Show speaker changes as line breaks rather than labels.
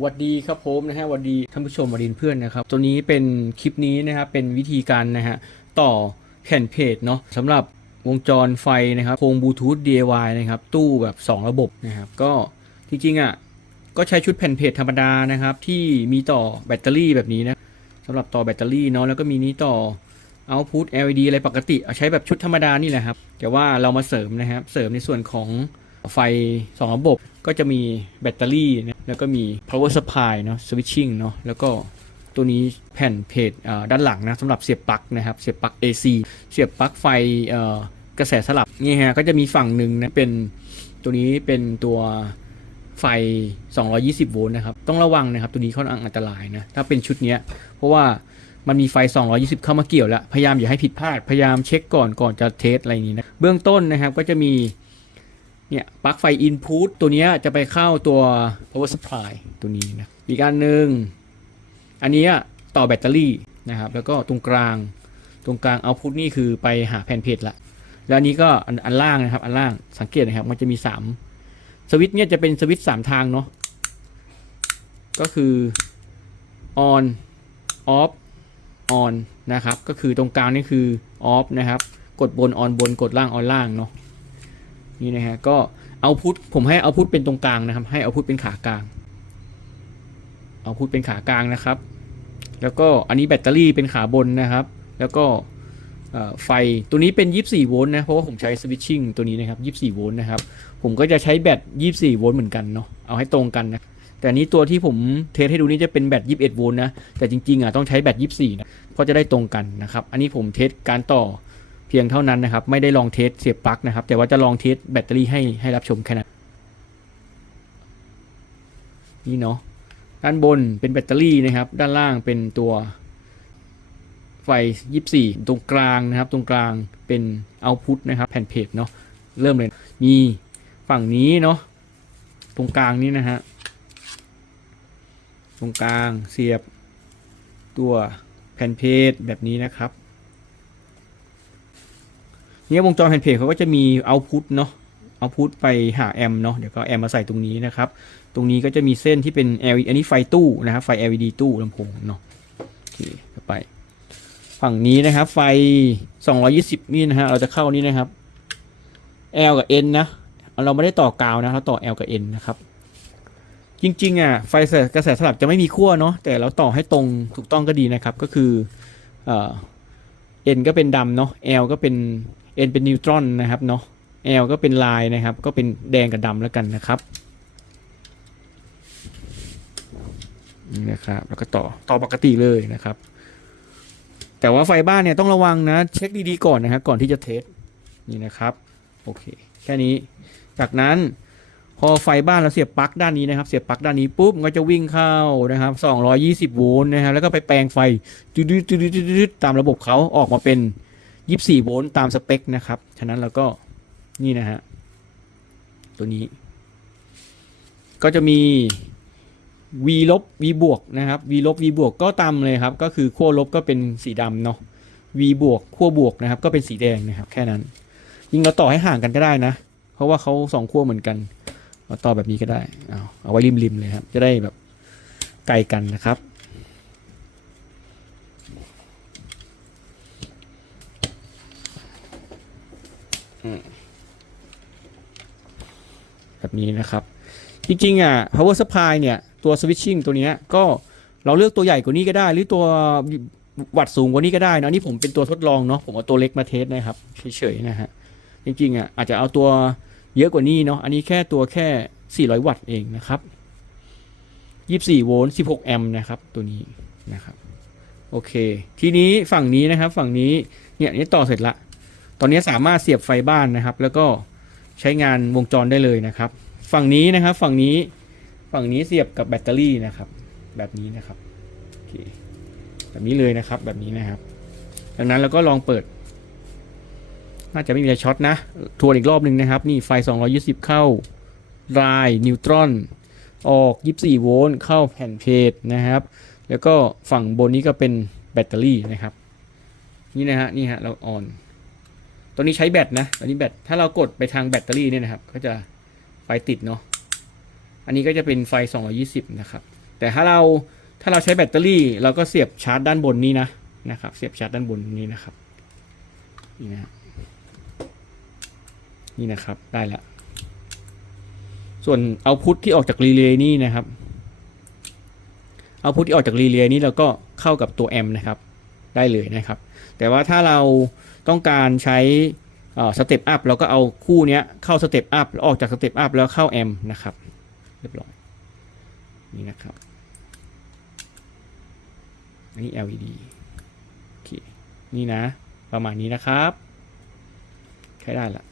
หวัดดีครับผมนะฮะหวัดดีท่านผู้ชมวัดดีเพื่อนนะครับ ตัวนี้เป็นคลิปนี้นะครับเป็นวิธีการนะฮะต่อแผ่นเพจเนาะสำหรับวงจรไฟนะครับโครงบลูทูธ DIY นะครับ ตู้แบบ 2 ระบบนะครับ ก็จริงๆอะก็ใช้ชุดแผ่นเพจธรรมดานะครับ ที่มีต่อแบตเตอรี่แบบนี้นะสำหรับต่อแบตเตอรี่เนาะแล้วก็มีนี้ต่อ output LED อะไรปกติเอาใช้แบบชุดธรรมดานี่แหละครับแต่ว่าเรามาเสริมนะครับ เสริมในส่วนของ ไฟ 2 ระบบก็จะมีแบตเตอรี่นะแล้วก็มี power supply เนาะ switching เนาะแล้วก็ตัวนี้แผ่นเพจด้านหลังนะสำหรับเสียบปลั๊กนะครับเสียบปลั๊ก AC เสียบปลั๊กไฟกระแสสลับนี่ฮะก็จะมีฝั่งหนึ่งนะเป็นตัวนี้เป็นตัวไฟ 220 โวลต์นะครับ ต้องระวังนะครับ ตัวนี้ค่อนข้างอันตรายนะ ถ้าเป็นชุดนี้เพราะว่ามันมีไฟ 220 เข้ามาเกี่ยวแล้ว พยายามอย่าให้ผิดพลาด พยายามเช็คก่อนก่อนจะเทสอะไรนี้นะ เบื้องต้นนะครับก็จะมี เนี่ยปลั๊กไฟ input ตัวนี้จะไปเข้าตัว power supply ตัวนี้นะอีกอันหนึ่งอันนี้ต่อแบตเตอรี่นะครับ แล้วก็ตรงกลางตรงกลาง output นี่คือไปหาแผ่นเพจละแล้วอันนี้ก็อันอันล่างนะครับ อันล่างสังเกตนะครับ มันจะมี3สวิตช์เนี่ยจะเป็นสวิตช์3ทางเนาะก็คือ on off on นะครับ ก็คือตรงกลางนี่คือ off นะครับ กดบน on บน กดล่าง on ล่างเนาะ นี่นะฮะก็เอาพุทผมให้เอาพุทเป็นตรงกลางนะครับ ให้เอาพุทเป็นขากลาง เอาพุทเป็นขากลางนะครับ แล้วก็อันนี้แบตเตอรี่เป็นขาบนนะครับ แล้วก็ไฟตัวนี้เป็น 24 โวลต์นะ เพราะว่าผมใช้สวิตชิ่งตัวนี้นะครับ 24 โวลต์นะครับ ผมก็จะใช้แบต 24 โวลต์เหมือนกันเนาะ เอาให้ตรงกันนะ แต่อันนี้ตัวที่ผมเทสให้ดูนี่จะเป็นแบต 21 โวลต์นะ แต่จริงๆอะต้องใช้แบต 24 นะ เพราะจะได้ตรงกันนะครับ อันนี้ผมเทสการต่อ พียงเท่านั้นนะครับ ไม่ได้ลองเทสเสียบปลั๊กนะครับ แต่ว่าจะลองเทสแบตเตอรี่ให้ให้รับชมแค่นั้นนี่เนาะด้านบนเป็นแบตเตอรี่นะครับ ด้านล่างเป็นตัวไฟ 24 ตรงกลางนะครับ ตรงกลางเป็นเอาพุตนะครับ แผ่นเพจเนาะเริ่มเลย มีฝั่งนี้เนาะตรงกลางนี้นะฮะตรงกลางเสียบตัวแผ่นเพจแบบนี้นะครับ เนี่ยวงจรแผ่นเพจเขาก็จะมีเอาพุตเนาะเอาพุตไปหาแอมเนาะเดี๋ยวก็แอมมาใส่ตรงนี้นะครับ ตรงนี้ก็จะมีเส้นที่เป็น LED อันนี้ไฟตู้นะครับไฟ LED ตู้ลำโพงเนาะโอเคต่ไป ฝั่งนี้นะครับ ไฟ 220 นี่นะฮะเราจะเข้านี้นะครับ L กับ N นะ เราไม่ได้ต่อกาวนะเราต่อ L กับ N นะครับ จริงๆอะไฟกระแสสลับจะไม่มีขั้วเนาะแต่เราต่อให้ตรงถูกต้องก็ดีนะครับ ก็คือเอ่อ N ก็เป็นดำเนาะ L ก็เป็น N เป็นนิวตรอนนะครับเนาะ L ก็เป็นลายนะครับ ก็เป็นแดงกับดำแล้วกันนะครับนี่นะครับ แล้วก็ต่อต่อปกติเลยนะครับ แต่ว่าไฟบ้านเนี่ยต้องระวังนะ เช็คดีๆก่อนนะครับ ก่อนที่จะเทสนี่นะครับ โอเค แค่นี้ จากนั้นพอไฟบ้านเราเสียบปลั๊กด้านนี้นะครับ เสียบปลั๊กด้านนี้ปุ๊บมันก็จะวิ่งเข้านะครับ220 โวลต์นะครับ แล้วก็ไปแปลงไฟจุดๆตามระบบเขาออกมาเป็น 24 โวลต์ตามสเปคนะครับ ฉะนั้นเราก็นี่นะฮะ ตัวนี้ ก็จะมี V ลบ V บวกนะครับ V ลบ V บวกก็ตามเลยครับ ก็คือขั้วลบก็เป็นสีดำเนาะ V บวกขั้วบวกนะครับ ก็เป็นสีแดงนะครับ แค่นั้น ยิ่งเราต่อให้ห่างกันก็ได้นะ เพราะว่าเขาสองขั้วเหมือนกันเราต่อแบบนี้ก็ได้ เอาเอาไว้ริมๆเลยครับ จะได้แบบไกลกันนะครับ นี้นะครับ จริงๆอะ power supply เนี่ยตัว switching ตัวนี้ก็เราเลือกตัวใหญ่กว่านี้ก็ได้ หรือตัววัดสูงกว่านี้ก็ได้นะนี่ผมเป็นตัวทดลองเนาะผมเอาตัวเล็กมาเทสนะครับเฉยๆนะฮะจริงๆอะอาจจะเอาตัวเยอะกว่านี้เนาะอันนี้แค่ตัวแค่ 400 วัตต์เองนะครับ 24 โวลต์ 16 แอมป์นะครับ ตัวนี้นะครับโอเค ทีนี้ฝั่งนี้นะครับ ฝั่งนี้เนี่ยนี่ต่อเสร็จละ ตอนนี้สามารถเสียบไฟบ้านนะครับ แล้วก็ใช้งานวงจรได้เลยนะครับ ฝั่งนี้นะครับ ฝั่งนี้ฝั่งนี้เสียบกับแบตเตอรี่นะครับ แบบนี้นะครับโอเคแบบนี้เลยนะครับ แบบนี้นะครับดังนั้นเราก็ลองเปิด น่าจะไม่มีอะไรช็อตนะทวนอีกรอบหนึ่งนะครับ นี่ไฟ 220 เข้ารายนิวตรอน ออก 24 โวลต์เข้าแผ่นเพจนะครับ แล้วก็ฝั่งบนนี้ก็เป็นแบตเตอรี่นะครับ นี่นะฮะนี่ฮะเราออนตัวนี้ใช้แบตนะอันนี้แบตถ้าเรากดไปทางแบตเตอรี่เนี่ยนะครับก็จะ ไฟติดเนาะอันนี้ก็จะเป็นไฟ 220 นะครับ แต่ถ้าเราถ้าเราใช้แบตเตอรี่ เราก็เสียบชาร์จด้านบนนี้นะนะครับ เสียบชาร์จด้านบนนี้นะครับนี่นะนี่นะครับได้ล้วส่วนเอาพุทที่ออกจากรีเลย์นี่นะครับเอาพุทที่ออกจากรีเลย์นี้เราก็เข้ากับตัวแอมนะครับ ได้เลยนะครับ แต่ว่าถ้าเราต้องการใช้ สเต็ปอัพเราก็เอาคู่เนี้ยเข้าสเต็ปอัพออกจากสเต็ปอัพแล้วเข้าแอมนะครับเรียบร้อยนี่นะครับอันนี้ LED โอเคนี่นะ ประมาณนี้นะครับ ใช้ได้ละ